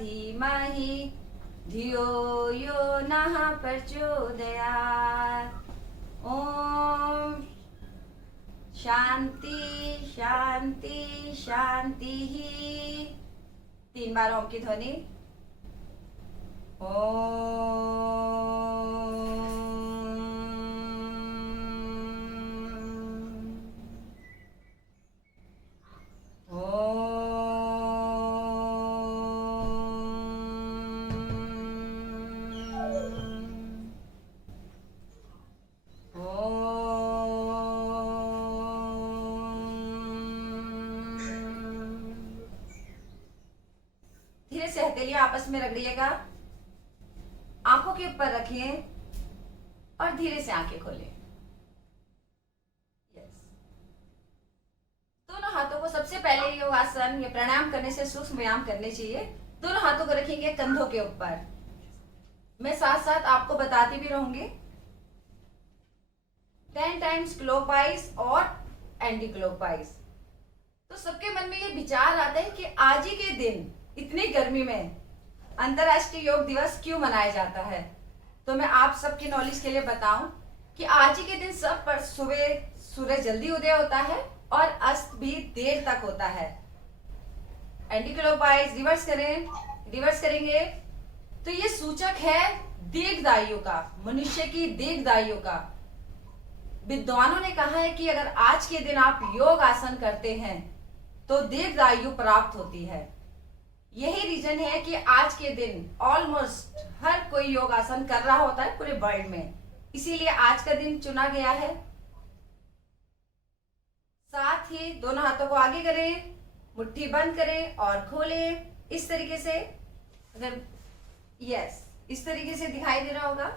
धीमहि धियो यो नः प्रचोदयात्। ओम शांति शांति शांति। 3 बार ओम की ध्वनि। धीरे से हथेलियां आपस में रगड़िएगा, आंखों के ऊपर रखिए और धीरे से आंखें खोलें। यस। दोनों हाथों को सबसे पहले योगासन या प्राणायाम करने से सूक्ष्म व्यायाम करने चाहिए। दोनों हाथों को रखेंगे कंधों के ऊपर। मैं साथ साथ आपको बताती भी रहूंगी। 10 टाइम्स क्लॉकवाइज और एंटी क्लॉकवाइज। तो सबके मन में ये विचार आता है कि आज ही के दिन इतनी गर्मी में अंतर्राष्ट्रीय योग दिवस क्यों मनाया जाता है। तो मैं आप सबकी नॉलेज के लिए बताऊं कि आज ही के दिन सब पर सुबह सूरज जल्दी उदय होता है और अस्त भी देर तक होता है। एंटी क्लॉकवाइज रिवर्स करेंगे तो ये सूचक है दीर्घायु का, मनुष्य की दीर्घायु का। विद्वानों ने कहा है कि अगर आज के दिन आप योग आसन करते हैं तो दीर्घायु प्राप्त होती है। यही रीजन है कि आज के दिन ऑलमोस्ट हर कोई योग आसन कर रहा होता है पूरे वर्ल्ड में, इसीलिए आज का दिन चुना गया है। साथ ही दोनों हाथों को आगे करें, मुट्ठी बंद करें और खोलें। इस तरीके से, अगर यस इस तरीके से दिखाई दे रहा होगा।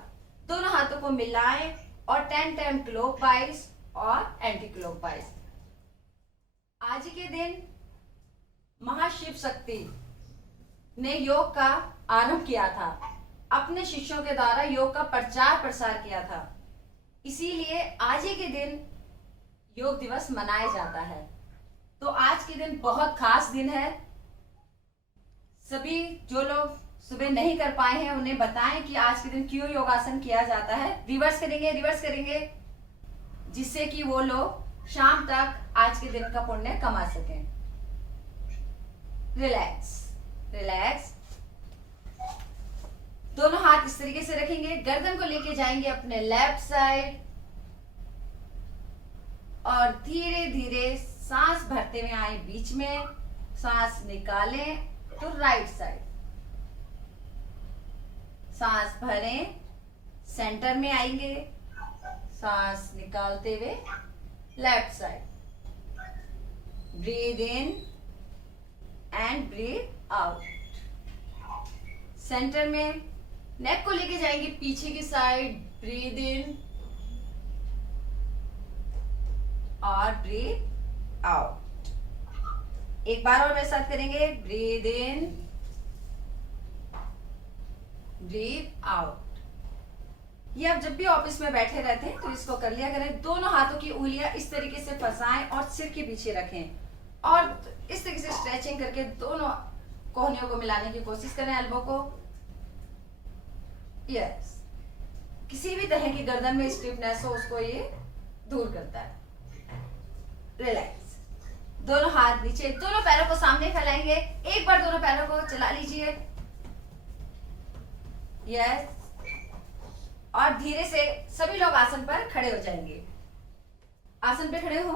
दोनों हाथों को मिलाएं और 10 टाइम क्लॉकवाइज और एंटी क्लॉकवाइज। आज के दिन महाशिव शक्ति ने योग का आरंभ किया था, अपने शिष्यों के द्वारा योग का प्रचार प्रसार किया था, इसीलिए आज ही के दिन योग दिवस मनाया जाता है। तो आज के दिन बहुत खास दिन है। सभी जो लोग सुबह नहीं कर पाए हैं उन्हें बताएं कि आज के दिन क्यों योगासन किया जाता है। रिवर्स करेंगे जिससे कि वो लोग शाम तक आज के दिन का पुण्य कमा सकें। रिलैक्स। दोनों हाथ इस तरीके से रखेंगे, गर्दन को लेके जाएंगे अपने लेफ्ट साइड और धीरे धीरे सांस भरते हुए आए बीच में, सांस निकालें तो राइट साइड, सांस भरें सेंटर में आएंगे, सांस निकालते हुए left side, breathe in and breathe out. Centre में नेक को लेके जाएंगे पीछे की साइड, ब्रीद इन और ब्रीद आउट। एक बार और मेरे साथ करेंगे, ब्रीद इन ब्रीद आउट। ये आप जब भी ऑफिस में बैठे रहते हैं तो इसको कर लिया करें। दोनों हाथों की उंगलियां इस तरीके से फंसाएं और सिर के पीछे रखें और इस तरीके से स्ट्रेचिंग करके दोनों कोहनियों को मिलाने की कोशिश करें, एल्बो को। यस। किसी भी तरह की गर्दन में स्टिफनेस हो उसको ये दूर करता है। रिलैक्स। दोनों हाथ नीचे, दोनों पैरों को सामने फैलाएंगे। एक बार दोनों पैरों को चला लीजिए। यस। और धीरे से सभी लोग आसन पर खड़े हो जाएंगे। आसन पे खड़े हो।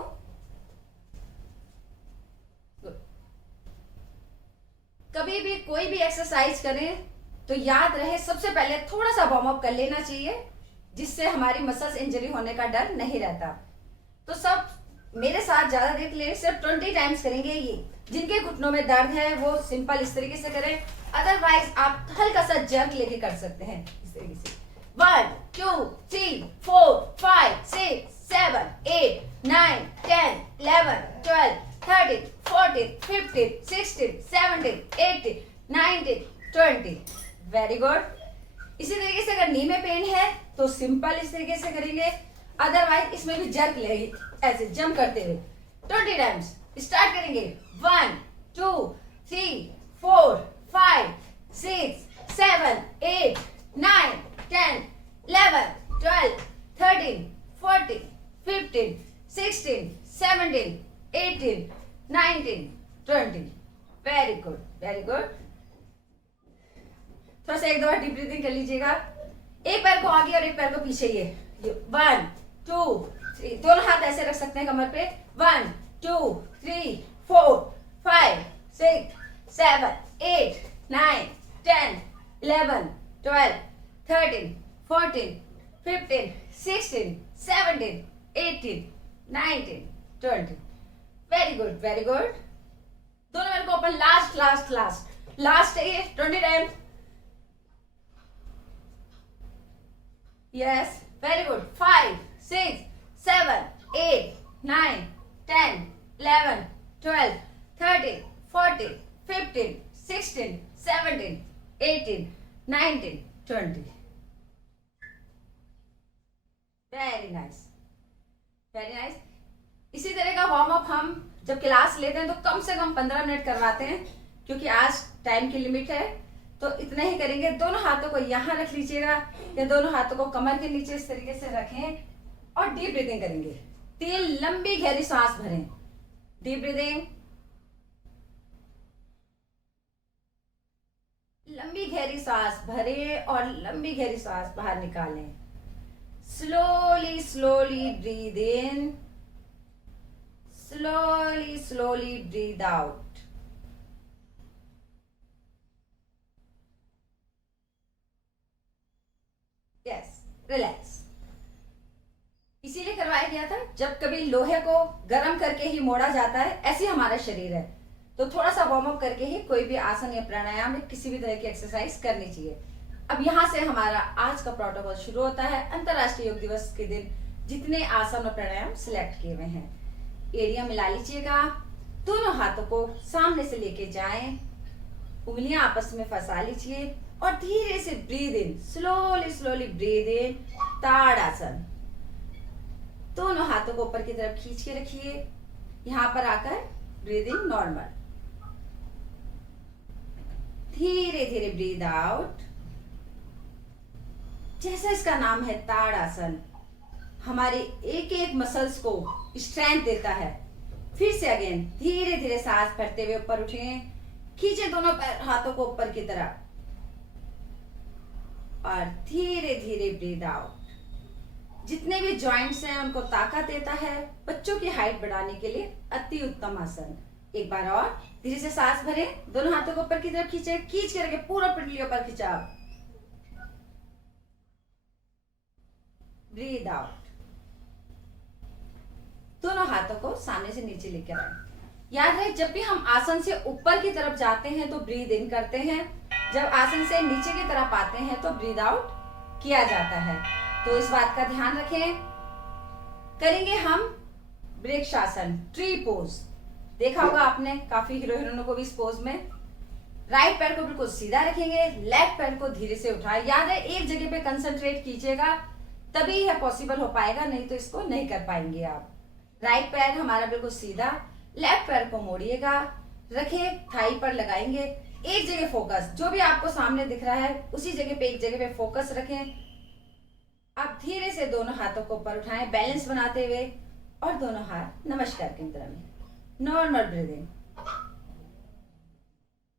कभी भी कोई भी एक्सरसाइज करें तो याद रहे सबसे पहले थोड़ा सा वार्म अप कर लेना चाहिए, जिससे हमारी मसल्स इंजरी होने का डर नहीं रहता। तो सब मेरे साथ ज्यादा देर के लिए सिर्फ 20 टाइम्स करेंगे। ये जिनके घुटनों में दर्द है वो सिंपल इस तरीके से करें, अदरवाइज आप हल्का सा जर्क लेके कर सकते हैं इस तरीके से। 1 2 3 4 5 6 7 8 9 10 11 12 13 14 15 16 17 18 19 20। Very good. इसी तरीके से अगर नी में पेन है तो सिंपल इस तरीके से करेंगे, अदरवाइज इसमें भी जर्क लेंगे ऐसे जंप करते हुए। 20 टाइम्स स्टार्ट करेंगे। 1 2 3 4 5 6, 7, 8, 9, 10, 11, 12, 13, 14, 15, 16, 17, 18, 19, 20. Very good, very good. थोड़ा सा एक दो बार डीप ब्रीथिंग कर लीजिएगा. एक पैर को आगे और एक पैर को पीछे. ये 1, 2, 3. दोनों हाथ ऐसे रख सकते हैं कमर पे. 1, 2, 3, 4, 5, 6, 7, 8, 9, 10, 11, 12, 13, 14, 15, 16, 17, 18, 19, 20. Very good, very good. दोनों पैर को open. Last last last last है ये. 20 time. Yes, very good. 5, 6, 7, 8, 9, 10, 11, 12, 13, 14, 15, 16, 17, 18, 19, 20. Very nice. Very nice. इसी तरह का वार्म अप हम जब क्लास लेते हैं तो कम से कम 15 मिनट करवाते हैं, क्योंकि आज टाइम की लिमिट है. तो इतना ही करेंगे. दोनों हाथों को यहाँ रख लीजिएगा या दोनों हाथों को कमर के नीचे इस तरीके से रखें और डीप ब्रीदिंग करेंगे. 3 लंबी गहरी सांस भरें. Deep breathing. लंबी गहरी सांस भरें और लंबी गहरी सांस बाहर निकालें. Slowly slowly breathe in. Slowly slowly breathe out. Yes, relax. इसीलिए करवाया गया था. जब कभी लोहे को गर्म करके ही मोड़ा जाता है, ऐसे हमारा शरीर है, तो थोड़ा सा वार्म अप करके ही कोई भी आसन या प्राणायाम या किसी भी तरह की एक्सरसाइज करनी चाहिए. अब यहाँ से हमारा आज का प्रोटोकॉल शुरू होता है. अंतरराष्ट्रीय योग दिवस के दिन जितने आसन और प्राणायाम सिलेक्ट किए हुए हैं, एड़ियां मिला लीजिएगा. दोनों हाथों को सामने से लेके जाएं. उंगलियां आपस में फंसा लीजिए और धीरे से breathe in. Slowly slowly breathe in. Tadasana. दोनों हाथों को ऊपर की तरफ खींच के रखिए. यहां पर आकर ब्रीदिंग नॉर्मल. धीरे धीरे ब्रीद आउट. जैसा इसका नाम है ताड़ासन, हमारे एक एक मसल्स को स्ट्रेंथ देता है. फिर से अगेन धीरे धीरे सांस भरते हुए ऊपर उठें. खींचे दोनों हाथों को ऊपर की तरफ और धीरे धीरे ब्रीद आउट. जितने भी जॉइंट्स हैं उनको ताकत देता है. बच्चों की हाइट बढ़ाने के लिए अति उत्तम आसन. एक बार और धीरे से सांस भरें. दोनों हाथों को ऊपर की तरफ खींचे. खींच के रखें. पूरा पिंडली ऊपर खींचा. Breathe out. दोनों हाथों को सामने से नीचे लेकर आए. याद है, जब भी हम आसन से ऊपर की तरफ जाते हैं तो ब्रीद इन करते हैं. जब आसन से नीचे की तरफ आते हैं तो ब्रीद आउट किया जाता है. तो इस बात का ध्यान रखें. करेंगे हम वृक्षासन, ट्री पोज. देखा होगा आपने काफी हीरो हीरोइनों को भी इस पोज में. राइट पैर को बिल्कुल सीधा रखेंगे. लेफ्ट पैर को धीरे से उठाएं. याद है, एक जगह पे कंसंट्रेट कीजिएगा, तभी यह पॉसिबल हो पाएगा, नहीं तो इसको नहीं कर पाएंगे आप. राइट पैर हमारा बिल्कुल सीधा. लेफ्ट पैर को मोड़िएगा. रखे थाई पर लगाएंगे. एक जगह फोकस. जो भी आपको सामने दिख रहा है उसी जगह पे एक जगह पे फोकस रखें. आप धीरे से दोनों हाथों को ऊपर उठाएं बैलेंस बनाते हुए और दोनों हाथ नमस्कार की मुद्रा में. नॉर्मल ब्रीदिंग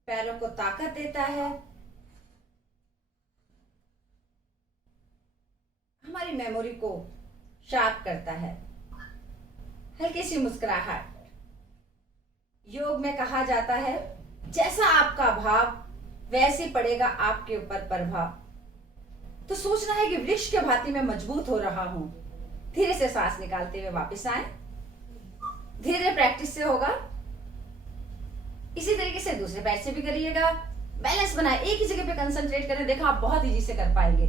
पैरों को ताकत देता है. हमारी मेमोरी को शार्प करता है. हल्की सी मुस्कुराहट. योग में कहा जाता है, जैसा आपका भाव वैसे पड़ेगा आपके ऊपर प्रभाव. तो सोचना है कि वृक्ष के भांति मैं मजबूत हो रहा हूं. धीरे से सांस निकालते हुए वापस आए. धीरे धीरे प्रैक्टिस से होगा. इसी तरीके से दूसरे पैर से भी करिएगा. बैलेंस बनाए. एक ही जगह पे कंसंट्रेट करें. देखा, आप बहुत इजी से कर पाएंगे.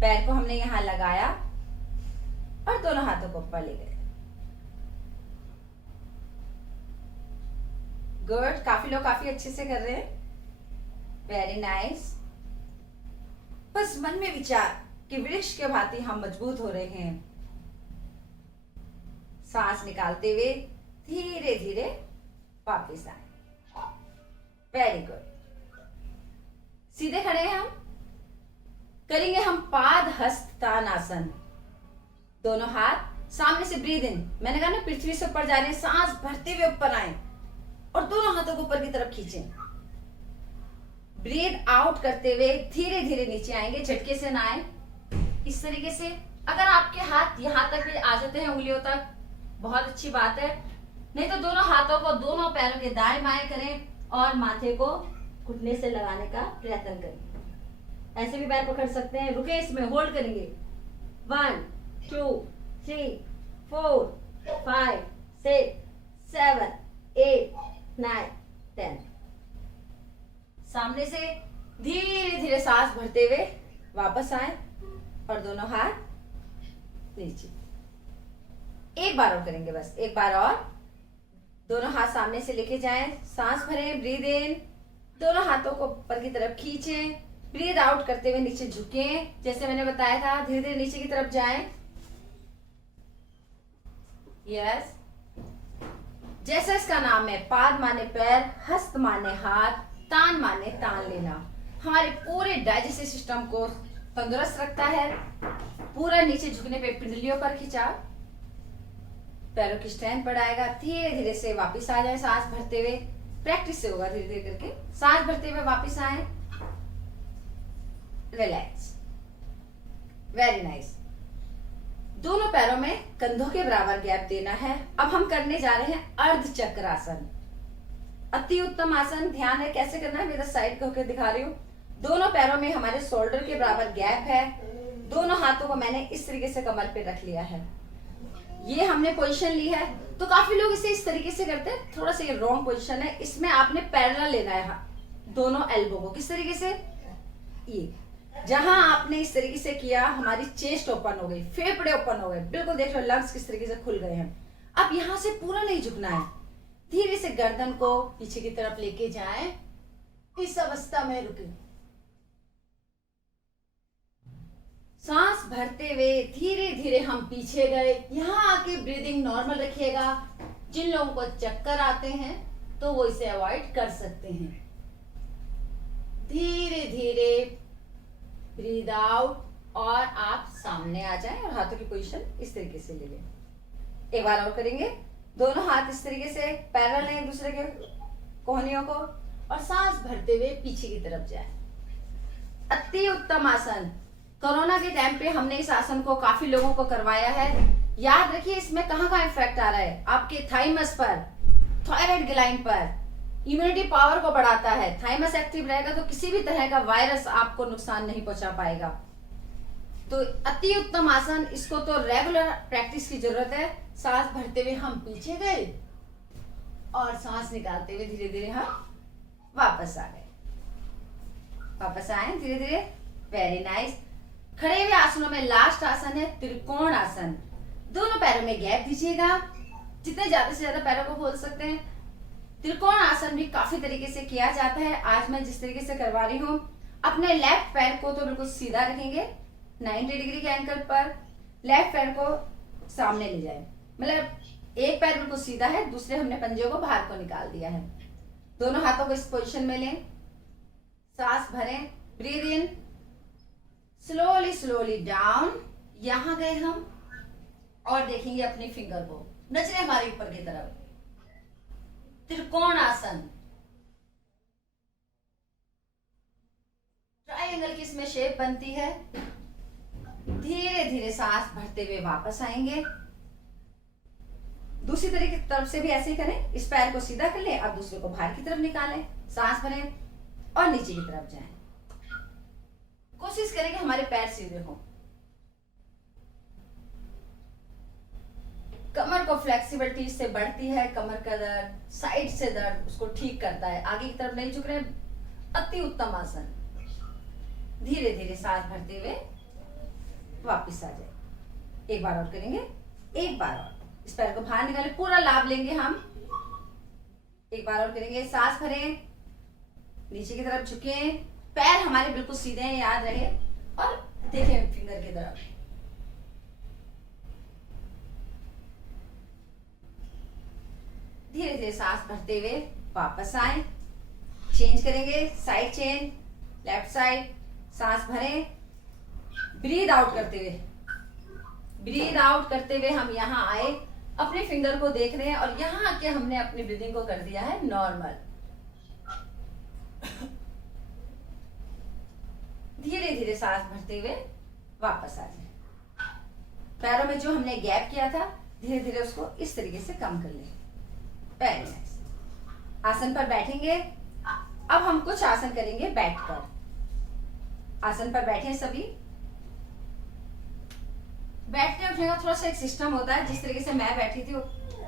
पैर को हमने यहां लगाया और दोनों हाथों को ऊपर ले गए. गुड. काफी लोग काफी अच्छे से कर रहे हैं. Very nice. बस मन में विचार कि वृक्ष के भांति हम मजबूत हो रहे हैं. सांस निकालते हुए धीरे धीरे वापस आए. Very good. सीधे खड़े हैं हम, करेंगे हम पाद हस्त तानासन। दोनों हाथ सामने से ब्रीद इन, मैंने कहा ना पृथ्वी से ऊपर जा रहे हैं, सांस भरते हुए ऊपर आए और दोनों हाथों को ऊपर की तरफ खींचें। ब्रीद आउट करते हुए धीरे धीरे नीचे आएंगे, झटके से ना आए, इस तरीके से। अगर आपके हाथ यहां तक भी आ जाते हैं उंगलियों तक, बहुत अच्छी बात है, नहीं तो दोनों हाथों को दोनों पैरों के दाएं बाएं करें और माथे को घुटने से लगाने का प्रयत्न करें। ऐसे भी पैर पकड़ सकते हैं, रुके इसमें, होल्ड करेंगे। 1 2 3 4 5 6 7 8 9 10। सामने से धीरे धीरे सांस भरते हुए वापस आए और दोनों हाथ नीचे। एक बार और करेंगे, बस एक बार और। दोनों हाथ सामने से लेके जाएं, सांस भरें, ब्रीद इन, दोनों हाथों को ऊपर की तरफ खींचें, ब्रीद आउट करते हुए नीचे झुकें, जैसे मैंने बताया था, धीरे धीरे नीचे की तरफ जाएं। यस, जैसा इसका नाम है, पाद माने पैर, हस्त माने हाथ, तान माने तान लेना। हमारे पूरे डाइजेस्टिव सिस्टम को तंदुरुस्त रखता है। पूरा नीचे झुकने पे पिंडलियों पर खिंचाव, पैरों की स्ट्रेंथ बढ़ाएगा। धीरे धीरे से वापस आ जाए, सांस भरते हुए, प्रैक्टिस से होगा धीरे धीरे करके। सांस भरते हुए वापस आए, रिलैक्स, वेरी नाइस। दोनों पैरों में कंधों के बराबर गैप देना है। अब हम करने जा रहे हैं अर्ध चक्रासन, अति उत्तम आसन। ध्यान है कैसे करना है, मेरा साइड को होकर दिखा रही हूँ। दोनों पैरों में हमारे शोल्डर के बराबर गैप है। दोनों हाथों को मैंने इस तरीके से कमर पे रख लिया है। ये हमने पोजीशन ली है, तो काफी लोग इसे इस तरीके से करते हैं, थोड़ा सा ये रॉन्ग पोजीशन है। इसमें आपने पैरेलल लेना है दोनों एल्बो को। किस तरीके से, ये जहां आपने इस तरीके से किया, हमारी चेस्ट ओपन हो गई, फेफड़े ओपन हो गए, बिल्कुल देख लो लंग्स किस तरीके से खुल गए हैं। अब यहां से पूरा नहीं झुकना है, धीरे से गर्दन को पीछे की तरफ लेके जाएं, इस अवस्था में रुके। सांस भरते हुए धीरे धीरे हम पीछे गए। यहां आके ब्रीदिंग नॉर्मल रखिएगा। जिन लोगों को चक्कर आते हैं तो वो इसे अवॉइड कर सकते हैं। धीरे धीरे ब्रीद आउट और आप सामने आ जाएं और हाथों की पोजीशन इस तरीके से ले लें। एक बार और करेंगे। दोनों हाथ इस तरीके से पैरेलल लें एक दूसरे के कोहनियों को और सांस भरते हुए पीछे की तरफ जाए। अति उत्तम आसन। कोरोना के टाइम पे हमने इस आसन को काफी लोगों को करवाया है। याद रखिए इसमें कहाँ इफेक्ट आ रहा है, आपके थाइमस पर, थायराइड ग्लैंड पर, इम्यूनिटी पावर को बढ़ाता है। थाइमस एक्टिव रहेगा तो किसी भी तरह का वायरस आपको नुकसान नहीं पहुंचा पाएगा। तो अति उत्तम आसन, इसको तो रेगुलर प्रैक्टिस की जरूरत है। सांस भरते हुए हम पीछे गए और सांस निकालते हुए धीरे धीरे हम वापस आ गए। वापस आए धीरे धीरे, वेरी नाइस। खड़े हुए आसनों में लास्ट आसन है त्रिकोण आसन। दोनों पैरों में गैप दीजिएगा, जितने ज्यादा से ज्यादा पैरों को खोल सकते हैं। त्रिकोण आसन भी काफी तरीके से किया जाता है। आज मैं जिस तरीके से करवा रही हूँ, अपने लेफ्ट पैर को तो बिल्कुल सीधा रखेंगे 90 डिग्री के एंगल पर, लेफ्ट पैर को सामने ले जाए, मतलब एक पैर बिल्कुल सीधा है, दूसरे हमने पंजे को बाहर को निकाल दिया है। दोनों हाथों को इस पोजीशन में लें, सांस भरें, breathe in, slowly slowly down. यहां गए हम और देखेंगे अपने फिंगर को, नजरें हमारे ऊपर की तरफ। त्रिकोण आसन, ट्रायंगल की इसमें शेप बनती है। धीरे धीरे सांस भरते हुए वापस आएंगे। दूसरी तरीके तरफ से भी ऐसे ही करें, इस पैर को सीधा कर ले, अब दूसरे को बाहर की तरफ निकालें, सांस भरें और नीचे की तरफ जाएं। कोशिश करें कि हमारे पैर सीधे हों। कमर को फ्लेक्सिबिलिटी से बढ़ती है, कमर का दर्द, साइड से दर्द उसको ठीक करता है। आगे की तरफ नहीं झुक रहे, अति उत्तम आसन। धीरे धीरे सांस भरते हुए वापस आ जाए। एक बार और करेंगे, एक बार और। इस पैर को बाहर निकालें, पूरा लाभ लेंगे हम। एक बार और करेंगे, सांस भरें, नीचे की तरफ झुकें, पैर हमारे बिल्कुल सीधे हैं, याद रहे, और देखें फिंगर की तरफ। धीरे धीरे सांस भरते हुए वापस आए। चेंज करेंगे, साइड चेंज, लेफ्ट साइड, सांस भरें, ब्रीद आउट करते हुए, ब्रीद आउट करते हुए हम यहाँ आए, अपने फिंगर को देख रहे हैं और यहाँ आके हमने अपनी ब्रीदिंग को कर दिया है नॉर्मल। धीरे धीरे सांस भरते हुए वापस आ जाए। पैरों में जो हमने गैप किया था धीरे धीरे उसको इस तरीके से कम कर ले। Very nice. आसन पर बैठेंगे। अब हम कुछ आसन करेंगे बैठकर। आसन पर बैठे सभी। बैठने उठने का थोड़ा सा एक सिस्टम होता है, जिस तरीके से मैं बैठी थी,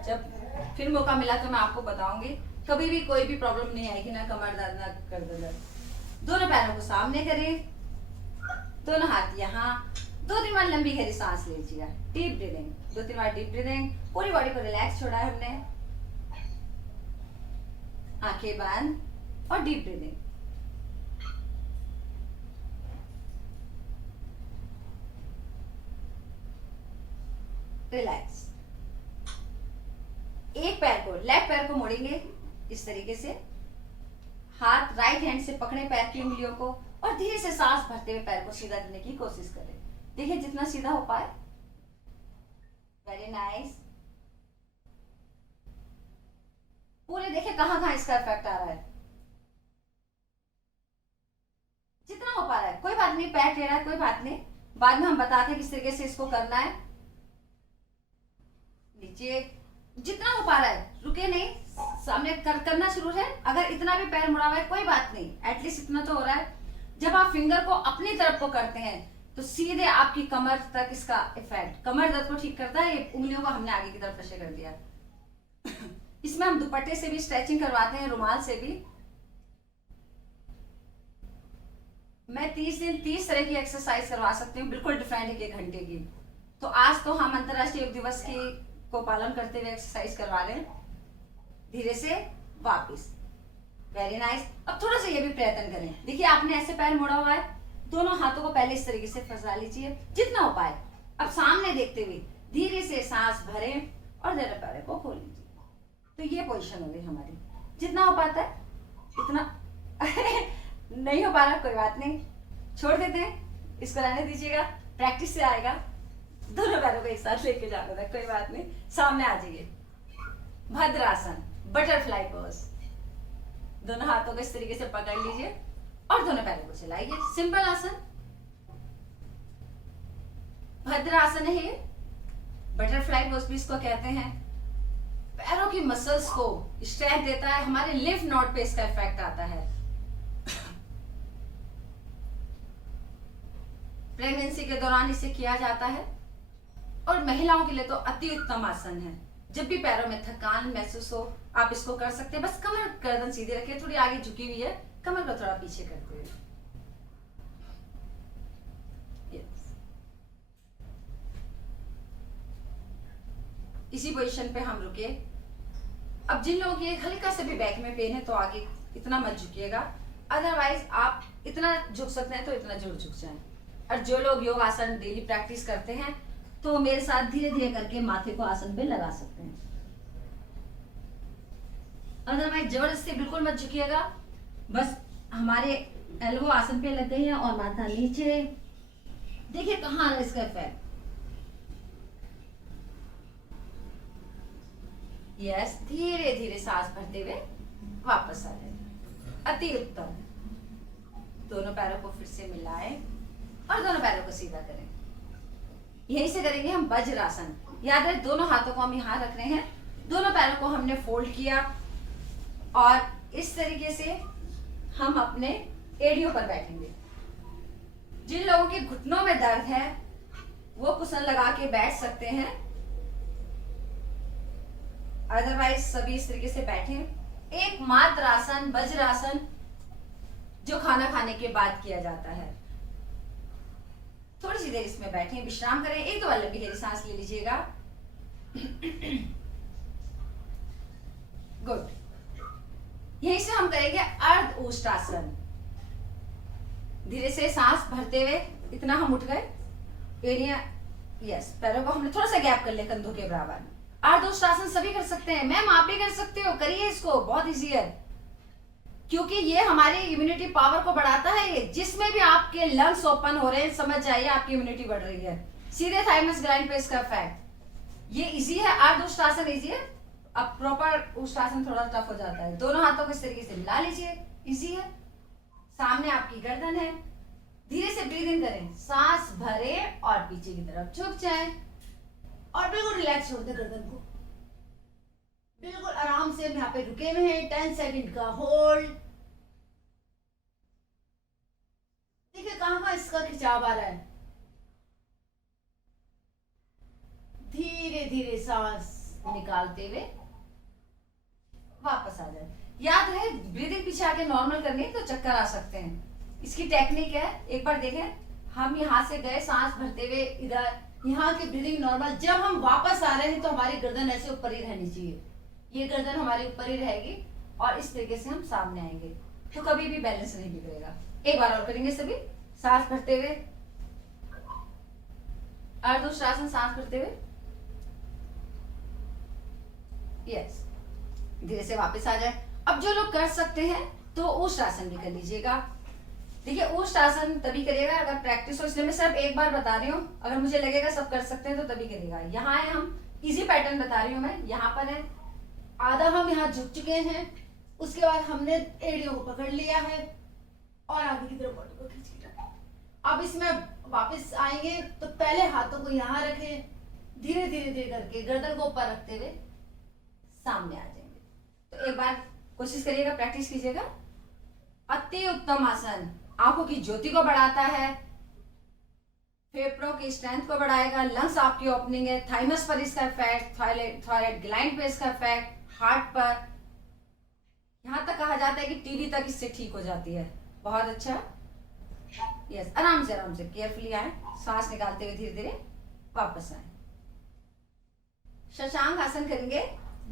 जब फिर मौका मिला तो मैं आपको बताऊंगी। कभी भी कोई भी प्रॉब्लम नहीं आएगी, ना कमर दर्द ना गर्दन दर्द। दोनों पैरों को सामने करें, दोनों हाथ यहाँ, 2-3 बार लंबी गहरी सांस लीजिएगा। डीप ब्रीदिंग, 2-3 बार डीप ब्रीदिंग। पूरी बॉडी को रिलैक्स छोड़ा है हमने। आंखें बंद और डीप ब्रीदिंग। रिलैक्स। एक पैर को, लेफ्ट पैर को मोड़ेंगे इस तरीके से, हाथ राइट हैंड से पकड़े पैर की उंगलियों को और धीरे से सांस भरते हुए पैर को सीधा करने की कोशिश करें। देखिए जितना सीधा हो पाए। Very nice. पूरे देखिए कहां कहां इसका इफेक्ट आ रहा है, जितना हो पा रहा है। कोई बात नहीं, पैर टेढ़ा है कोई बात नहीं, बाद में हम बताते हैं किस तरीके से इसको करना है। नीचे जितना हो पा रहा है, रुके नहीं, सामने करना शुरू है। अगर इतना भी पैर मुड़ा हुआ है कोई बात नहीं, एटलीस्ट इतना तो हो रहा है। जब आप फिंगर को अपनी तरफ को करते हैं तो सीधे आपकी कमर तक इसका इफेक्ट, कमर दर्द को ठीक करता है। ये उंगलियों को हमने आगे की तरफ प्रेशर कर दिया। इसमें हम दुपट्टे से भी स्ट्रेचिंग करवाते हैं, रुमाल से भी। मैं 30 दिन 30 तरह की एक्सरसाइज करवा सकती हूँ, बिल्कुल डिफरेंट 1 घंटे की। तो आज तो हम अंतर्राष्ट्रीय योग दिवस की को पालन करते हुए एक्सरसाइज करवा रहे हैं। धीरे से वापिस। Very nice. अब थोड़ा सा ये भी प्रयत्न करें। देखिए आपने ऐसे पैर मोड़ा हुआ है, दोनों हाथों को पहले इस तरीके से फंसा लीजिए जितना हो पाए। अब सामने देखते हुए धीरे से सांस भरें और जरा पैरों को खोल लीजिए। तो ये पोजीशन हो गई हमारी। जितना हो पाता है इतना। नहीं हो पा रहा कोई बात नहीं, छोड़ देते हैं, इसको रहने दीजिएगा, प्रैक्टिस से आएगा। दोनों पैरों को एक साथ लेके जाना था, कोई बात नहीं। सामने आ जाइए, भद्रासन, बटरफ्लाई पोज। दोनों हाथों को इस तरीके से पकड़ लीजिए और दोनों पैरों को चलाइए। सिंपल आसन, भद्रासन है ये, बटरफ्लाई पोज भी इसको कहते हैं। पैरों की मसल्स को स्ट्रेंथ देता है, हमारे लिम्फ नोड पे इसका इफेक्ट आता है। प्रेगनेंसी के दौरान इसे किया जाता है और महिलाओं के लिए तो अति उत्तम आसन है। जब भी पैरों में थकान महसूस हो आप इसको कर सकते हैं। बस कमर गर्दन सीधी रखिए, थोड़ी आगे झुकी हुई है, कमर को थोड़ा पीछे करते हुए। इसी पोजीशन पे हम रुके। अब जिन लोगों की हल्का से भी बैक में पेन है तो आगे इतना मत झुकिएगा, अदरवाइज आप इतना झुक सकते हैं तो इतना जरूर झुक जाएं। और जो लोग योग आसन डेली प्रैक्टिस करते हैं तो मेरे साथ धीरे धीरे करके माथे को आसन पे लगा सकते हैं। अदरवाइज जबरदस्ती बिल्कुल मत झुकिएगा। बस हमारे एल्बो आसन पे लग गई है और माथा नीचे। देखिए कहाँ आ रहा है इसका इफेक्ट। यस, धीरे धीरे सांस भरते हुए वापस आ जाए। अति उत्तम। दोनों पैरों को फिर से मिलाएं और दोनों पैरों को सीधा करें। यहीं से करेंगे हम वज्रासन। याद रहे दोनों हाथों को हम यहाँ रख रहे हैं, दोनों पैरों को हमने फोल्ड किया और इस तरीके से हम अपने एड़ियों पर बैठेंगे। जिन लोगों के घुटनों में दर्द है वो कुशन लगा के बैठ सकते हैं, अदरवाइज सभी इस तरीके से बैठें। एकमात्र आसन वज्रासन जो खाना खाने के बाद किया जाता है। थोड़ी सी देर इसमें बैठें, विश्राम करें। 1-2 बार लंबी गहरी सांस ले लीजिएगा। गुड। यहीं से हम करेंगे अर्ध उष्टासन। धीरे से सांस भरते हुए इतना हम उठ गए, एरिया यस, पैरों को हमने थोड़ा सा गैप कर लिया कंधों के बराबर। अर्ध उष्टासन सभी कर सकते हैं, मैम आप भी कर सकते हो, करिए इसको, बहुत इजी है। क्योंकि ये हमारी इम्यूनिटी पावर को बढ़ाता है। ये जिसमें भी आपके लंग्स ओपन हो रहे हैं, समझ जाइए आपकी इम्यूनिटी बढ़ रही है। सीधे थाइमस ग्लैंड पे इसका इफेक्ट। ये इजी है, अर्ध उष्टासन इजी है। अब प्रॉपर उष्टासन थोड़ा टफ हो जाता है। दोनों हाथों को इस तरीके से मिला लीजिए, इजी है। सामने आपकी गर्दन है, धीरे से ब्रीद इन करें, सांस भरे और पीछे की तरफ झुक जाए और बिल्कुल रिलैक्स छोड़ दें गर्दन को। बिल्कुल आराम से हम यहाँ पे रुके हुए हैं। 10 सेकंड का होल्ड। देखिए कहाँ इसका खिंचाव आ रहा है। धीरे धीरे सांस निकालते हुए वापस आ जाए। याद रहे ब्रीदिंग पीछे आके नॉर्मल करनी है तो चक्कर आ सकते हैं। इसकी टेक्निक है, एक बार देखें। हम यहाँ से गए सांस भरते हुए इधर, यहाँ की ब्रीदिंग नॉर्मल। जब हम वापस आ रहे हैं तो हमारी गर्दन ऐसे ऊपर ही रहनी चाहिए। ये गर्दन हमारी ऊपर ही रहेगी और इस तरीके से हम सामने आएंगे तो कभी भी बैलेंस नहीं बिगड़ेगा। एक बार और करेंगे सभी। सांस भरते हुए, अर्धउष्टासन सांस भरते हुए, यस। धीरे से वापस आ जाए। अब जो लोग कर सकते हैं तो उष्टासन भी कर लीजिएगा। देखिए उष्टासन तभी करिएगा अगर प्रैक्टिस हो, इसलिए मैं सिर्फ एक बार बता रही हूँ। अगर मुझे लगेगा सब कर सकते हैं तो तभी करिएगा। यहाँ है, हम इजी पैटर्न बता रही हूँ मैं। यहाँ पर है, आधा हम यहाँ झुक चुके हैं, उसके बाद हमने एड़ियों को पकड़ लिया है और आगे की तरफ बॉडी को खींच लिया। अब इसमें वापस आएंगे तो पहले हाथों को यहाँ रखें, धीरे धीरे धीरे करके गर्दन को ऊपर रखते हुए सामने आ जाएंगे। तो एक बार कोशिश करिएगा, प्रैक्टिस कीजिएगा। अति उत्तम आसन आंखों की ज्योति को बढ़ाता है, फेफड़ों की स्ट्रेंथ को बढ़ाएगा, लंग्स आपकी ओपनिंग है, थाइमस पर इसका इफेक्ट, थायराइड ग्लैंड पे इसका इफेक्ट, हार्ट पर। यहां तक कहा जाता है कि टीबी तक इससे ठीक हो जाती है। बहुत अच्छा। यस, आराम से केयरफुली आए, सांस निकालते हुए धीरे धीरे वापस आए। शशांक आसन करेंगे।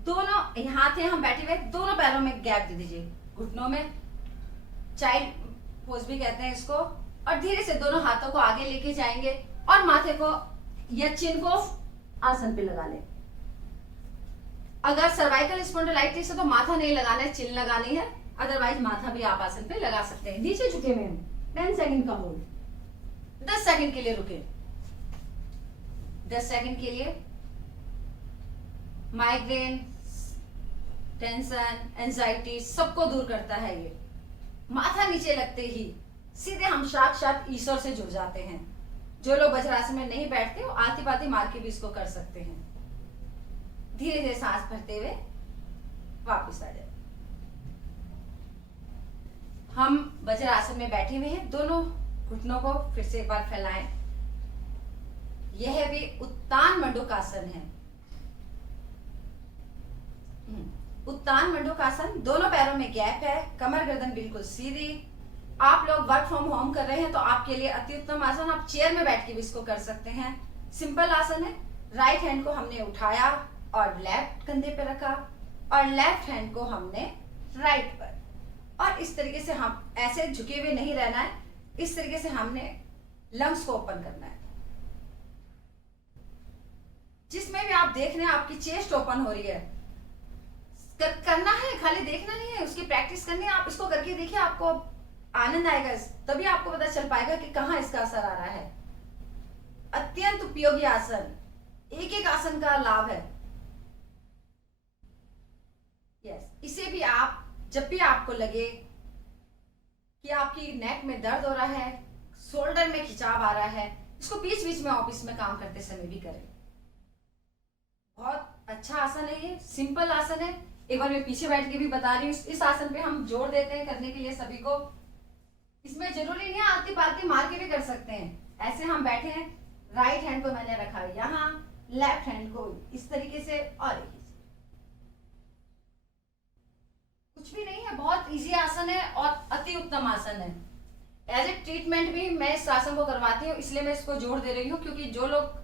दोनों हाथ है, हम बैठे हुए, दोनों पैरों में गैप दे दीजिए, घुटनों में, चाइल्ड पोज भी कहते हैं इसको। और धीरे से दोनों हाथों को आगे लेके जाएंगे और माथे को या चिन को आसन पे लगा लें। अगर सर्वाइकल स्पॉन्डिलाइटिस है तो माथा नहीं लगाना है, चिन लगानी है। अदरवाइज माथा भी आप आसन पे लगा सकते हैं। नीचे झुके हुए हैं। 10 सेकंड का होल्ड। 10 सेकंड के लिए रुके। 10 सेकंड के लिए। माइग्रेन, टेंशन, एंजाइटी सबको दूर करता है ये। माथा नीचे लगते ही सीधे हम साक्षात ईश्वर से जुड़ जाते हैं। जो लोग वज्रासन में नहीं बैठते वो आती पाती मार के भी इसको कर सकते हैं। धीरे धीरे सांस भरते हुए वापस आ जाए। हम वज्रासन में बैठे हुए हैं, दोनों घुटनों को फिर से एक बार फैलाएं। यह भी उत्तान मंडूकासन है। उत्तान मंडूकासन, दोनों पैरों में गैप है, कमर गर्दन बिल्कुल सीधी। आप लोग वर्क फ्रॉम होम कर रहे हैं तो आपके लिए अति उत्तम आसन। आप चेयर में बैठ के भी इसको कर सकते हैं। सिंपल आसन है। राइट हैंड को हमने उठाया और लेफ्ट कंधे पे रखा और लेफ्ट हैंड को हमने राइट पर, और इस तरीके से हम ऐसे झुके हुए नहीं रहना है। इस तरीके से हमने लंग्स को ओपन करना है। जिसमें भी आप देख रहे हैं आपकी चेस्ट ओपन हो रही है, करना है, खाली देखना नहीं है, उसकी प्रैक्टिस करनी है। आप इसको करके देखिए, आपको आनंद आएगा। तभी आपको पता चल पाएगा कि कहाँ इसका असर आ रहा है। अत्यंत उपयोगी आसन, एक एक आसन का लाभ है। यस, इसे भी आप जब भी आपको लगे कि आपकी नेक में दर्द हो रहा है, शोल्डर में खिंचाव आ रहा है, इसको बीच बीच में ऑफिस में काम करते समय भी करें। बहुत अच्छा आसन है ये, सिंपल आसन है। एक बार मैं पीछे बैठ के भी बता रही हूँ। इस आसन पे हम जोर देते हैं करने के लिए सभी को। इसमें जरूरी नहीं है आती पालती मार के भी कर सकते हैं। ऐसे हम बैठे हैं, राइट हैंड को मैंने रखा यहाँ, लेफ्ट हैंड को इस तरीके से, और कुछ भी नहीं है, बहुत इजी आसन है और अति उत्तम आसन है। एज ए ट्रीटमेंट भी मैं इस आसन को करवाती हूँ, इसलिए मैं इसको जोड़ दे रही हूँ, क्योंकि जो लोग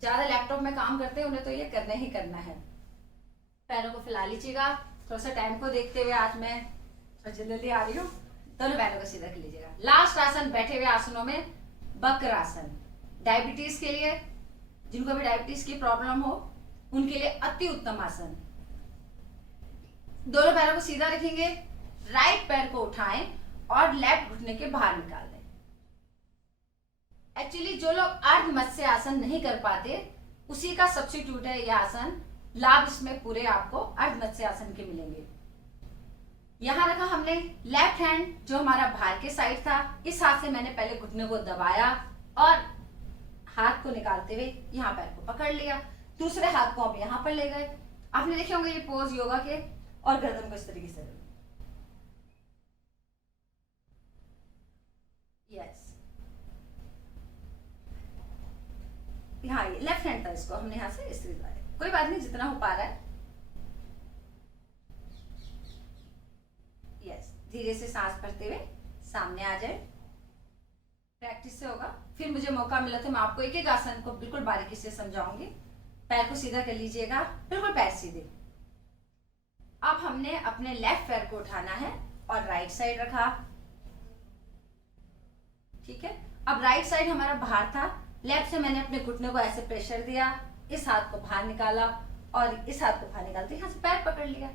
ज्यादा लैपटॉप में काम करते हैं उन्हें तो ये करना ही करना है। पैरों को फैला लीजिएगा। थोड़ा सा टाइम को देखते हुए आज मैं जल्दी आ रही हूँ। दोनों पैरों को सीधा कर लीजिएगा। लास्ट आसन बैठे हुए आसनों में वक्र आसन, डायबिटीज के लिए, जिनको भी डायबिटीज की प्रॉब्लम हो उनके लिए अति उत्तम आसन। दोनों पैरों को सीधा रखेंगे, राइट पैर को उठाएं और लेफ्ट घुटने के बाहर निकाल दें। एक्चुअली जो लोग अर्ध मत्स्य आसन नहीं कर पाते उसी का सब्स्टिट्यूट है यह आसन। लाभ इसमें पूरे आपको अर्ध मत्स्य आसन के मिलेंगे। यहां रखा हमने लेफ्ट हैंड जो हमारा बाहर के साइड था, इस हाथ से मैंने पहले घुटने को दबाया और हाथ को निकालते हुए यहाँ पैर को पकड़ लिया, दूसरे हाथ को अब यहाँ पर ले गए। आपने देखे होंगे ये पोज योगा के, और गर्दन को इस तरीके से यस, यहाँ ये लेफ्ट हैंड था, इसको हमने यहाँ से इस तरीके, कोई बात नहीं जितना हो पा रहा है। यस, धीरे से सांस भरते हुए सामने आ जाए। प्रैक्टिस से होगा। फिर मुझे मौका मिला तो मैं आपको एक एक आसन को बिल्कुल बारीकी से समझाऊंगी। पैर को सीधा कर लीजिएगा, बिल्कुल पैर सीधे। अब हमने अपने लेफ्ट पैर को उठाना है और राइट साइड रखा, ठीक है। अब राइट साइड हमारा बाहर था, लेफ्ट से मैंने अपने घुटने को ऐसे प्रेशर दिया, इस हाथ को बाहर निकाला और इस हाथ को बाहर निकालते यहाँ से पैर पकड़ लिया,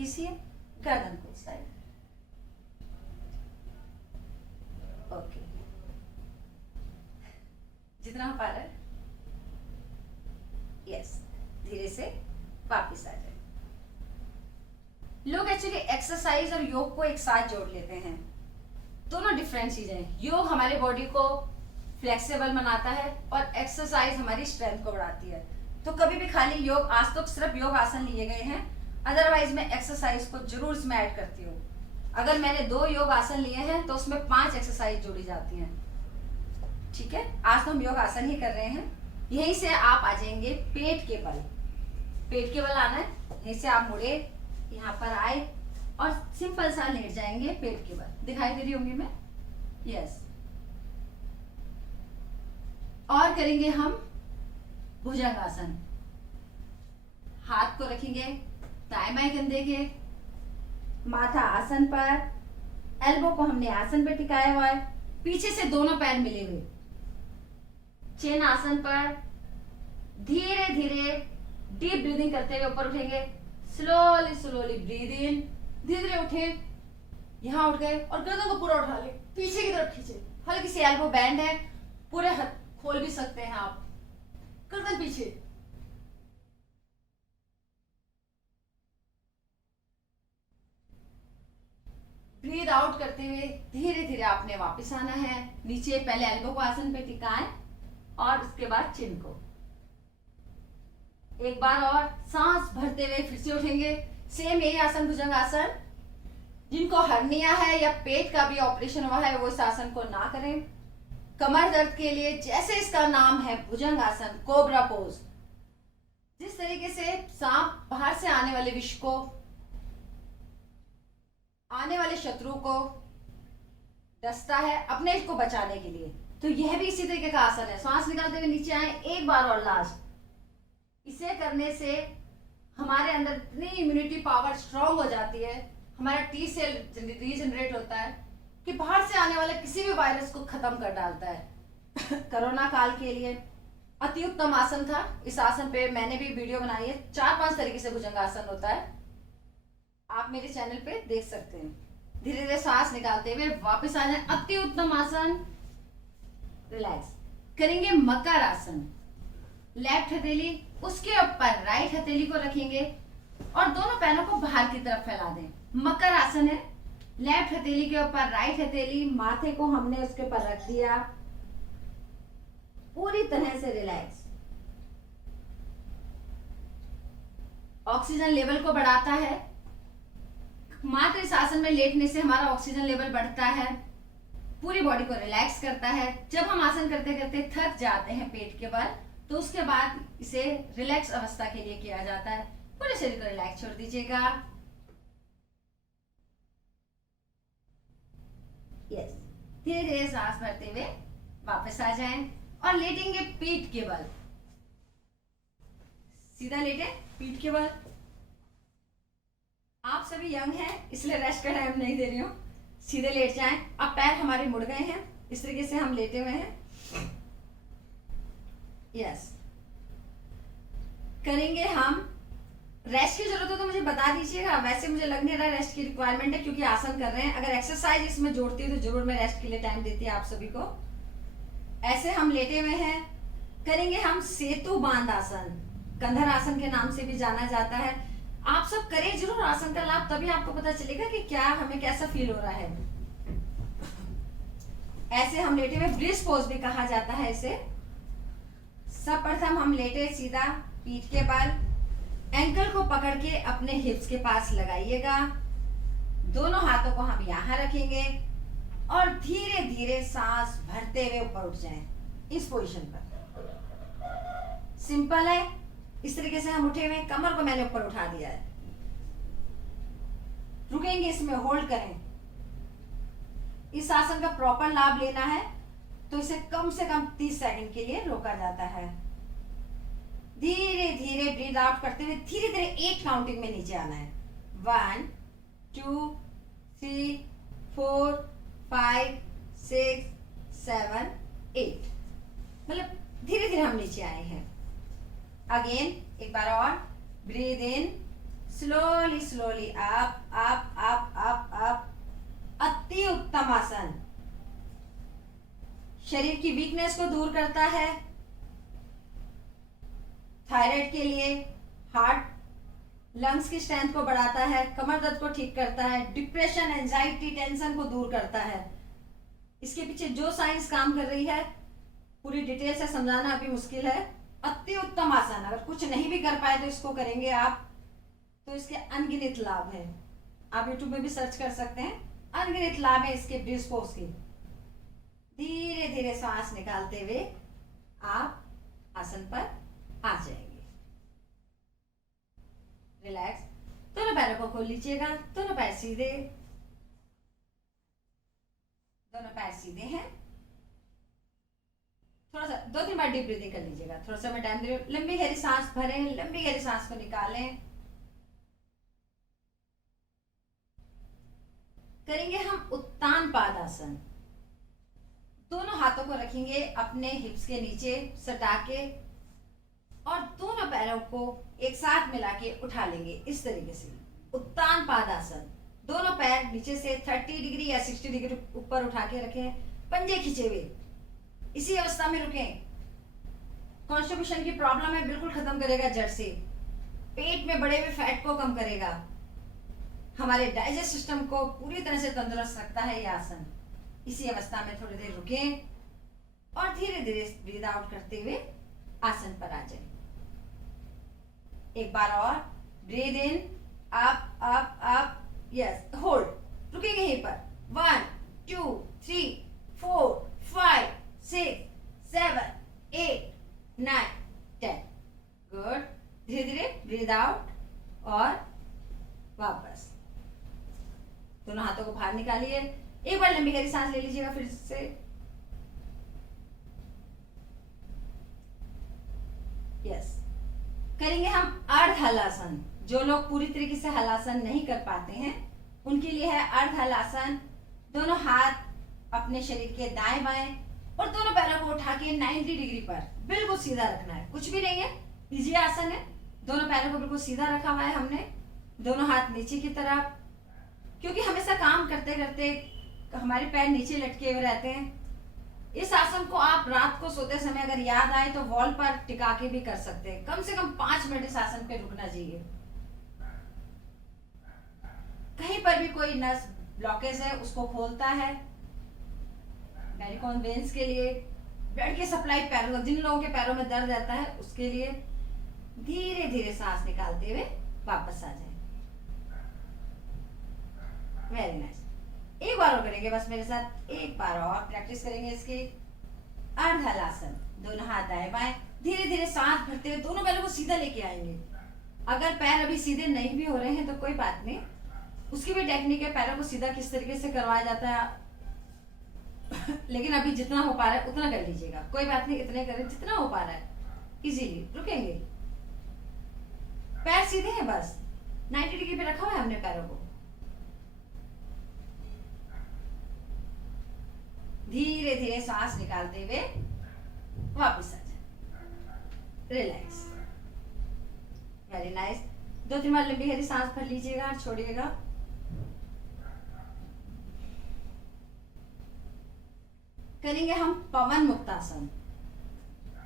इसी गर्दन को इस साइड। ओके, जितना हो पा रहा है। यस, धीरे से वापस आ जाए। लोग एक्चुअली एक्सरसाइज और योग को एक साथ जोड़ लेते हैं, दोनों डिफरेंट चीजें हैं। योग हमारे बॉडी को फ्लेक्सिबल बनाता है और एक्सरसाइज हमारी स्ट्रेंथ को बढ़ाती है। तो कभी भी खाली योग, आज तो सिर्फ योग आसन लिए गए हैं, अदरवाइज मैं एक्सरसाइज को जरूर इसमें ऐड करती हूँ। अगर मैंने 2 योग आसन लिए हैं तो उसमें 5 एक्सरसाइज जोड़ी जाती हैं, ठीक है। आज तो हम योग आसन ही कर रहे हैं। यहीं से आप आ जाएंगे पेट के बल, पेट के बल आना है। यहीं से आप मुड़े, यहाँ पर आए और सिंपल सा लेट जाएंगे पेट के बल। दिखाई दे रही होंगी मैं? यस। और करेंगे हम भुजंगासन। हाथ को रखेंगे दाएं बाएं कंधे के, माथा आसन पर, एल्बो को हमने आसन पे टिकाया हुआ है, पीछे से दोनों पैर मिले हुए, चेन आसन पर। धीरे धीरे डीप ब्रीदिंग करते हुए ऊपर उठेंगे। स्लोली स्लोली ब्रीद इन, धीरे धीरे उठे, यहाँ उठ गए और गर्दन को पूरा उठा ले, पीछे की तरफ खींचे। हल्की सी एल्बो बैंड है, पूरे हाथ खोल भी सकते हैं आप, गर्दन पीछे। ब्रीद आउट करते हुए धीरे धीरे आपने वापस आना है नीचे। पहले एल्बो को आसन पे टिकाएं और उसके बाद चिन को। एक बार और सांस भरते हुए फिर से उठेंगे। सेम यही आसन भुजंग आसन। जिनको हर्निया है या पेट का भी ऑपरेशन हुआ है वो इस आसन को ना करें। कमर दर्द के लिए, जैसे इसका नाम है भुजंग आसन, कोबरा पोज, जिस तरीके से सांप बाहर से आने वाले विष को, आने वाले शत्रु को डसता है अपने को बचाने के लिए, तो यह भी इसी तरीके का आसन है। सांस निकालते हुए नीचे आए, एक बार और लास्ट। इसे करने से हमारे अंदर इतनी इम्यूनिटी पावर स्ट्रांग हो जाती है, हमारा टी सेल रीजनरेट होता है कि बाहर से आने वाले किसी भी वायरस को खत्म कर डालता है। कोरोना काल के लिए अति उत्तम आसन था। इस आसन पे मैंने भी वीडियो बनाई है, 4-5 तरीके से भुजंगासन होता है, आप मेरे चैनल पे देख सकते हैं। धीरे धीरे सांस निकालते हुए वापस आ जाए। अति उत्तम आसन। रिलैक्स करेंगे मकर आसन। लेफ्ट हथेली उसके ऊपर राइट हथेली को रखेंगे और दोनों पैरों को बाहर की तरफ फैला दें। मकर आसन है। लेफ्ट हथेली के ऊपर राइट हथेली, माथे को हमने उसके ऊपर रख दिया, पूरी तरह से रिलैक्स। ऑक्सीजन लेवल को बढ़ाता है। मात्र इस आसन में लेटने से हमारा ऑक्सीजन लेवल बढ़ता है, पूरी बॉडी को रिलैक्स करता है। जब हम आसन करते करते थक जाते हैं पेट के बल, तो उसके बाद इसे रिलैक्स अवस्था के लिए किया जाता है। पूरे शरीर को रिलैक्स छोड़ दीजिएगा। यस, धीरे धीरे सांस भरते हुए वापस आ जाएं और लेटेंगे पीठ के बल। सीधा लेटे पीठ के बल। आप सभी यंग हैं इसलिए रेस्ट का टाइम नहीं दे रही हूं। सीधे लेट जाएं। अब पैर हमारे मुड़ गए हैं, इस तरीके से हम लेटे हुए हैं। यस, करेंगे हम रेस्ट की जरूरत हो तो मुझे बता दीजिएगा, वैसे मुझे लग नहीं रहा रेस्ट की रिक्वायरमेंट है क्योंकि आसन कर रहे हैं। अगर एक्सरसाइज इसमें जोड़ती है तो जरूर मैं रेस्ट के लिए टाइम देती है आप सभी को। ऐसे हम लेटे हुए हैं, करेंगे हम सेतु बांध आसन, कंधर आसन के नाम से भी जाना जाता है। आप सब करें जरूर आसन का लाभ, तभी आपको पता चलेगा कि क्या हमें कैसा फील हो रहा है। ऐसे हम लेटे हुए, ब्रिज पोज भी कहा जाता है इसे। सर्वप्रथम हम लेटे सीधा, पीठ के बल, एंकल को पकड़ के अपने हिप्स के पास लगाइएगा। दोनों हाथों को हम यहां रखेंगे और धीरे धीरे सांस भरते हुए ऊपर उठ जाएं इस पोजीशन पर। सिंपल है। इस तरीके से हम उठे हुए, कमर को मैंने ऊपर उठा दिया है। रुकेंगे, इसमें होल्ड करें। इस आसन का प्रॉपर लाभ लेना है तो इसे कम से कम 30 सेकंड के लिए रोका जाता है। धीरे धीरे ब्रीथ आउट करते हुए धीरे धीरे 8 काउंटिंग में नीचे आना है। 1 2 3 4 5 6 7 8, मतलब धीरे धीरे हम नीचे आए हैं। अगेन एक बार और, breathe in, slowly slowly up up up up up. अति उत्तम आसन, शरीर की वीकनेस को दूर करता है, थायराइड के लिए, हार्ट लंग्स की स्ट्रेंथ को बढ़ाता है, कमर दर्द को ठीक करता है, डिप्रेशन, एंजाइटी, टेंशन को दूर करता है। इसके पीछे जो साइंस काम कर रही है पूरी डिटेल से समझाना अभी मुश्किल है। अति उत्तम आसन, अगर कुछ नहीं भी कर पाए तो इसको करेंगे आप तो इसके अनगिनत लाभ है। आप यूट्यूब में भी सर्च कर सकते हैं, अनगिनत लाभ है इसके ब्रीज पोज के। धीरे धीरे सांस निकालते हुए आप आसन पर आ जाएंगे। रिलैक्स, दोनों पैरों को खोल लीजिएगा, दोनों पैर सीधे, दोनों पैर सीधे हैं। थोड़ा सा 2-3 बार डीप ब्रीदिंग कर लीजिएगा। थोड़ा सा मैं टाइम दे रही हूँ। लंबी गहरी सांस भरें, लंबी गहरी सांस को निकालें। करेंगे हम उत्तान पादासन। दोनों हाथों को रखेंगे अपने हिप्स के नीचे सटा के और दोनों पैरों को एक साथ मिला के उठा लेंगे इस तरीके से। उत्तान पादासन, दोनों पैर नीचे से 30 डिग्री या 60 डिग्री ऊपर उठा के रखें, पंजे खींचे हुए। इसी अवस्था में रुकें। कॉन्स्टिपेशन की प्रॉब्लम है बिल्कुल खत्म करेगा जड़ से, पेट में बढ़े हुए फैट को कम करेगा, हमारे डाइजेस्ट सिस्टम को पूरी तरह से तंदुरुस्त रखता है ये आसन। इसी अवस्था में थोड़ी देर रुकें और धीरे धीरे ब्रीद आउट करते हुए आसन पर आ जाएं। एक बार और, breathe in, up up up, yes, hold, रुकेंगे यहीं पर। 1 2 3 4 5 6 7 8 9 10, गुड। धीरे धीरे ब्रीद आउट और वापस। दोनों हाथों को बाहर निकालिए। एक बार लंबी गहरी सांस ले लीजिएगा फिर से। यस, करेंगे हम अर्ध हलासन। जो लोग पूरी तरीके से हलासन नहीं कर पाते हैं उनके लिए है अर्ध हलासन। दोनों हाथ अपने शरीर के दाएं बाएं और दोनों पैरों को उठा के 90 डिग्री पर बिल्कुल सीधा रखना है। कुछ भी नहीं है, इजी आसन है। दोनों पैरों को बिल्कुल सीधा रखा हुआ है हमने, दोनों हाथ नीचे की तरफ, क्योंकि हमेशा काम करते करते हमारे पैर नीचे लटके हुए रहते हैं। इस आसन को आप रात को सोते समय अगर याद आए तो वॉल पर टिका के भी कर सकते हैं। कम से कम 5 मिनट इस आसन पे रुकना चाहिए। कहीं पर भी कोई नस ब्लॉकेज है उसको खोलता है। वेरिकोस वेन्स के लिए, ब्लड की सप्लाई पैरों, जिन लोगों के पैरों में दर्द रहता है उसके लिए। धीरे धीरे सांस निकालते हुए वापस आ जाए। Very nice. एक बार और करेंगे बस मेरे साथ, एक बार और प्रैक्टिस करेंगे इसकी। अर्ध हलासन, दोनों हाथ दाएं बाएं, धीरे धीरे सांस भरते हुए दोनों पैरों को सीधा लेके आएंगे। अगर पैर अभी सीधे नहीं भी हो रहे हैं तो कोई बात नहीं, उसकी भी टेक्निक है, पैरों को सीधा किस तरीके से करवाया जाता है। लेकिन अभी जितना हो पा रहा है उतना कर लीजिएगा, कोई बात नहीं, इतने करें जितना हो पा रहा है इजीली। रुकेंगे, पैर सीधे हैं, बस 90 डिग्री पे रखा हुआ है हमने पैरों को। धीरे धीरे सांस निकालते हुए वापस आ जाए। Relax, very nice. 2-3 बार लंबी गहरी सांस भर लीजिएगा और छोड़िएगा। करेंगे हम पवन मुक्तासन।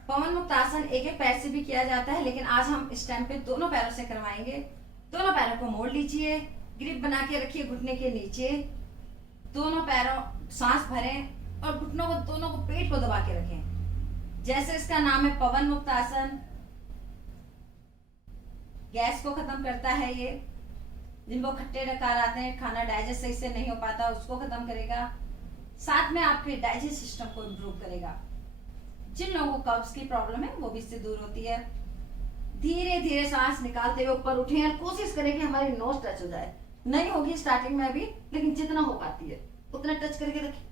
पवन मुक्तासन एक एक पैर से भी किया जाता है, लेकिन आज हम इस टाइम पे दोनों पैरों से करवाएंगे। दोनों पैरों को मोड़ लीजिए, ग्रिप बना के रखिए घुटने के नीचे, दोनों पैरों सांस भरें और घुटनों को दोनों को पेट को दबा के रखें। जैसे इसका नाम है पवन मुक्त आसन, गैस को खत्म करता है ये। जिनको खट्टे डकार आते हैं, खाना डाइजेस्ट सही से नहीं हो पाता, उसको खत्म करेगा। साथ में आपके डाइजेस्ट सिस्टम को इम्प्रूव करेगा। जिन लोगों को कब्ज की प्रॉब्लम है वो भी इससे दूर होती है। धीरे धीरे सांस निकालते हुए ऊपर उठें और कोशिश करें कि हमारी नोज टच हो जाए। नहीं होगी स्टार्टिंग में अभी, लेकिन जितना हो पाती है उतना टच करके रखें।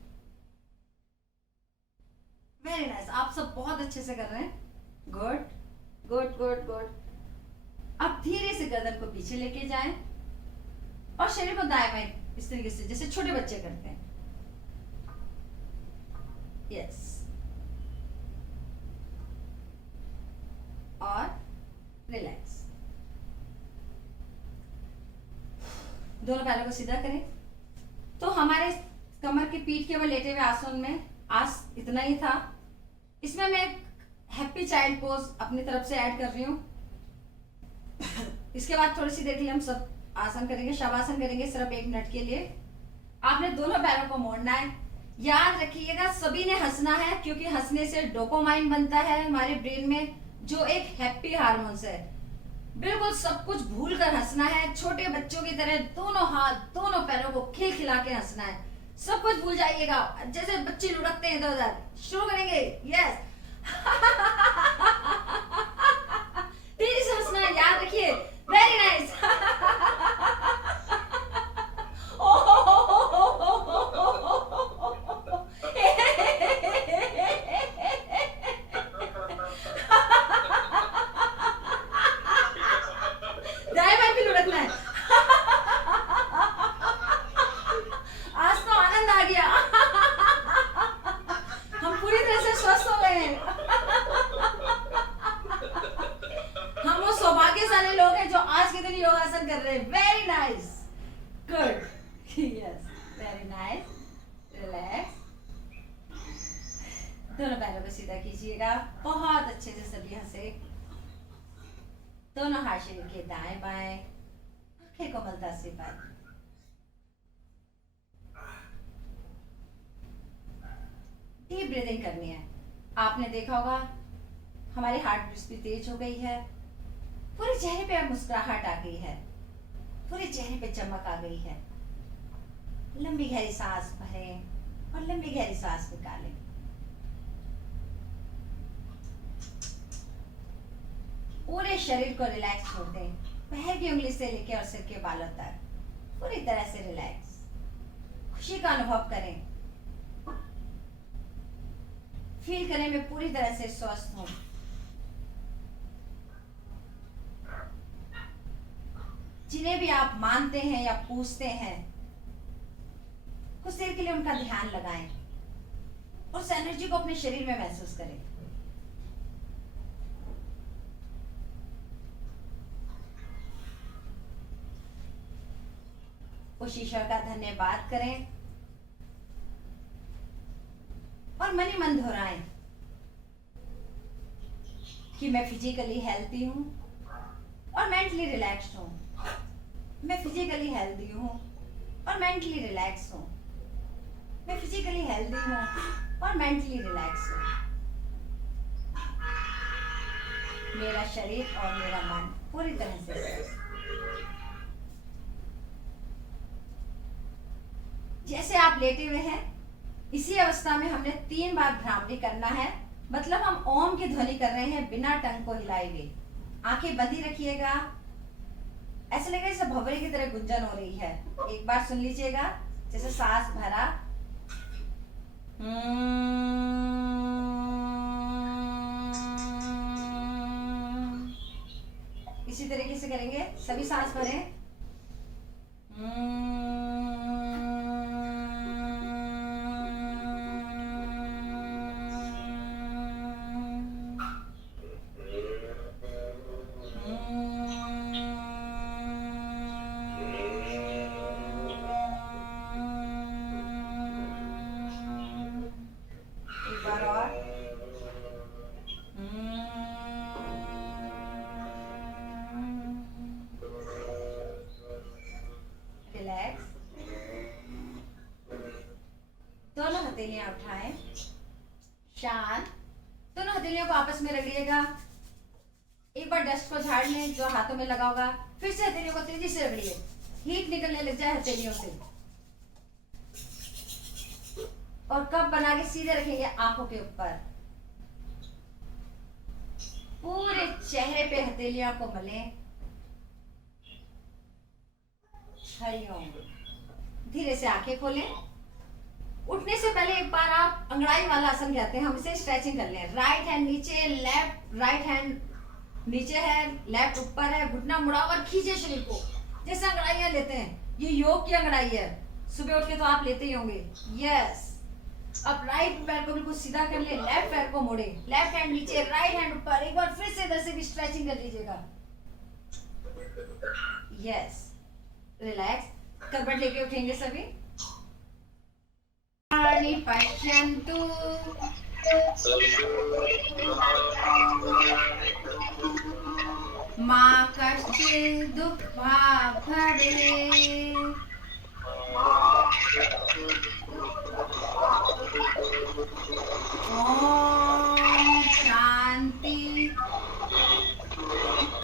वेरी नाइस, आप सब बहुत अच्छे से कर रहे हैं। Good good good good. अब धीरे से गर्दन को पीछे लेके जाएं और शरीर को दाएं बाएं इस तरीके से जैसे छोटे बच्चे करते हैं। यस, और रिलैक्स। दोनों पैरों को सीधा करें। तो हमारे कमर की पीठ के बल लेटे हुए आसन में आज इतना ही था। इसमें मैं हैप्पी चाइल्ड पोज अपनी तरफ से ऐड कर रही हूँ। इसके बाद थोड़ी सी देर के लिए हम सब आसन करेंगे, शवासन करेंगे सिर्फ 1 मिनट के लिए। आपने दोनों पैरों को मोड़ना है। याद रखिएगा सभी ने हंसना है, क्योंकि हंसने से डोपामाइन बनता है हमारे ब्रेन में, जो एक हैप्पी हार्मोन्स है। बिल्कुल सब कुछ भूल कर हंसना है, छोटे बच्चों की तरह दोनों हाथ दोनों पैरों को खिलखिला के हंसना है। सब कुछ भूल जाइएगा, जैसे बच्चे लुढ़कते हैं इधर उधर। शुरू करेंगे। यस तेजी से हंसना है, याद रखिए। Very nice. Very nice, good, yes, very nice. Relax. दोनों पैरों को सीधा कीजिएगा। बहुत अच्छे से सभी हंसे। दोनों हाथ शरीर के दाएं बाएं, आंखें कोमलता से बंद। डीप ब्रीदिंग करनी है। आपने देखा होगा हमारी हार्ट बीट्स भी तेज हो गई है। पूरे चेहरे पे अब मुस्कुराहट आ गई है, पूरे चेहरे पे चमक आ गई है। लंबी गहरी सांस भरें और लंबी गहरी सांस निकालें। पूरे शरीर को रिलैक्स छोड़ दें, पैर की उंगली से लेकर और सिर के बालों तक पूरी तरह से रिलैक्स। खुशी का अनुभव करें, फील करें मैं पूरी तरह से स्वस्थ हूं। जिन्हें भी आप मानते हैं या पूछते हैं, कुछ देर के लिए उनका ध्यान लगाएं और उस एनर्जी को अपने शरीर में महसूस करें। उस ईश्वर का धन्यवाद करें और मन ही मन दोहराएं कि मैं फिजिकली हेल्थी हूं और मेंटली रिलैक्स्ड हूं। मैं फिजिकली हेल्दी हूँ और मेंटली रिलैक्स हूँ। मैं फिजिकली हेल्दी हूँ और मेंटली रिलैक्स हूँ। मेरा शरीर और मेरा मन पूरी तरह से जैसे आप लेटे हुए हैं, इसी अवस्था में हमने 3 बार भ्रामरी करना है। मतलब हम ओम की ध्वनि कर रहे हैं बिना टंग को हिलाए हुए। आंखें बंदी रखिएगा, ऐसा लगेगा जैसे भंवरे की तरह गुंजन हो रही है। एक बार सुन लीजिएगा, जैसे सांस भरा इसी तरीके से करेंगे। सभी सांस भरें। हथेलियां उठाएं, शांत। दोनों हथेलियों को आपस में रगड़िएगा। एक बार डस्ट को झाड़ लें जो हाथों में लगा होगा। फिर से हथेलियों को तेजी से रगड़िए, हीट निकलने लग जाए हथेलियों से। और कप बना के सीधे रखेंगे आंखों के ऊपर। पूरे चेहरे पे हथेलियों को मलें। हरिओम। धीरे से आंखें खोलें। उठने से पहले एक बार आप अंगड़ाई वाला आसन कहते हैं, हम इसे स्ट्रेचिंग कर लें। राइट हैंड नीचे, लेफ्ट राइट हैंड नीचे है, लेफ्ट ऊपर है, घुटना मुड़ा और खींचे शरीर को जैसे अंगड़ाइयां लेते हैं। ये योग की अंगड़ाई है, सुबह उठ के तो आप लेते ही होंगे। यस। अब राइट पैर को बिल्कुल सीधा कर ले, लेफ्ट पैर को मोड़े, लेफ्ट हैंड नीचे, राइट हैंड ऊपर। एक बार फिर से इधर से भी स्ट्रेचिंग कर लीजिएगा। यस। रिलैक्स। करवट लेके उठेंगे सभी। पश्यन्तु मा कश्चित् दुःखभाग्